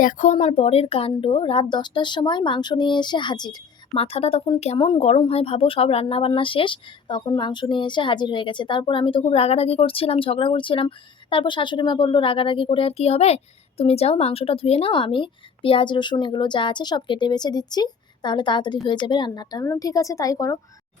দেখো আমার বরের কাণ্ড, রাত ১০টার সময় মাংস নিয়ে এসে হাজির। মাথাটা তখন কেমন গরম হয় ভাবো, সব রান্না বান্না শেষ, তখন মাংস নিয়ে এসে হাজির হয়ে গেছে। তারপর আমি তো খুব রাগারাগি করছিলাম, ঝগড়া করছিলাম। তারপর শাশুড়ি মা বলল, রাগারাগি করে আর কি হবে, তুমি যাও মাংসটা ধুয়ে নাও, আমি পেঁয়াজ রসুন এগুলো যা আছে সব কেটে বেছে দিচ্ছি, তাহলে তাড়াতাড়ি হয়ে যাবে রান্নাটা। আমি বললাম ঠিক আছে তাই করো।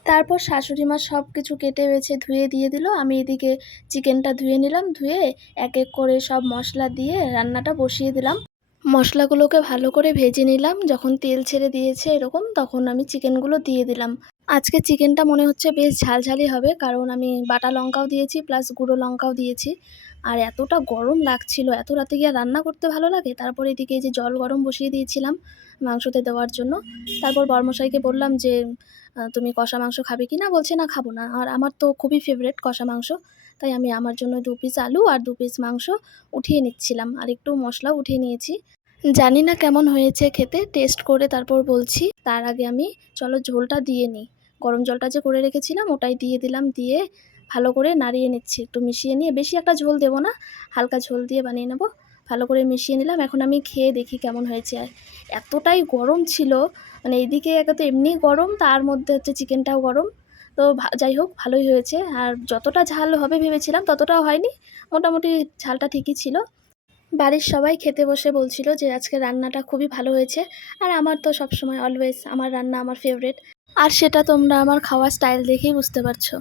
তারপর শাশুড়ি মা সব কিছু কেটে বেছে ধুয়ে দিয়ে দিল, আমি এদিকে চিকেনটা ধুয়ে নিলাম, ধুয়ে এক এক করে সব মশলা দিয়ে রান্নাটা বসিয়ে দিলাম। মশলাগুলোকে ভালো করে ভেজে নিলাম, যখন তেল ছেড়ে দিয়েছে এরকম, তখন আমি চিকেনগুলো দিয়ে দিলাম। আজকে চিকেনটা মনে হচ্ছে বেশ ঝালঝালি হবে, কারণ আমি বাটা লঙ্কাও দিয়েছি প্লাস গুঁড়ো লঙ্কাও দিয়েছি। আর এতটা গরম লাগছিল, এত রাতে গিয়ে রান্না করতে ভালো লাগে। তারপরে এদিকে এই যে জল গরম বসিয়ে দিয়েছিলাম মাংসতে দেওয়ার জন্য। তারপর বরমশাইকে বললাম যে তুমি কষা মাংস খাবে কি না, বলছে না খাবো না। আর আমার তো খুবই ফেভারেট কষা মাংস, তাই আমি আমার জন্য 2 পিস আলু আর 2 পিস মাংস উঠিয়ে নিচ্ছিলাম, আর একটু মশলাও উঠিয়ে নিয়েছি। জানি না কেমন হয়েছে খেতে, টেস্ট করে তারপর বলছি। তার আগে আমি চলো ঝোলটা দিয়ে নিই। গরম জলটা যে করে রেখেছিলাম ওটাই দিয়ে দিলাম, দিয়ে ভালো করে নাড়িয়ে নিচ্ছি, একটু মিশিয়ে নিয়ে। বেশি একটা ঝোল দেবো না, হালকা ঝোল দিয়ে বানিয়ে নেবো। ভালো করে মিশিয়ে নিলাম, এখন আমি খেয়ে দেখি কেমন হয়েছে। আর এতটাই গরম ছিল, মানে এইদিকে একে তো এমনি গরম, তার মধ্যে হচ্ছে চিকেনটাও গরম। তো যাই হোক ভালোই হয়েছে। আর যতটা ঝাল হবে ভেবেছিলাম ততটাও হয়নি, মোটামুটি ঝালটা ঠিকই ছিল। বাড়ির সবাই খেতে বসে বলছিল যে আজকে রান্নাটা খুবই ভালো হয়েছে। আর আমার তো সবসময় অলওয়েজ আমার রান্না আমার ফেভারিট। আর সেটা তোমরা আমার খাওয়ার স্টাইল দেখেই বুঝতে পারছো।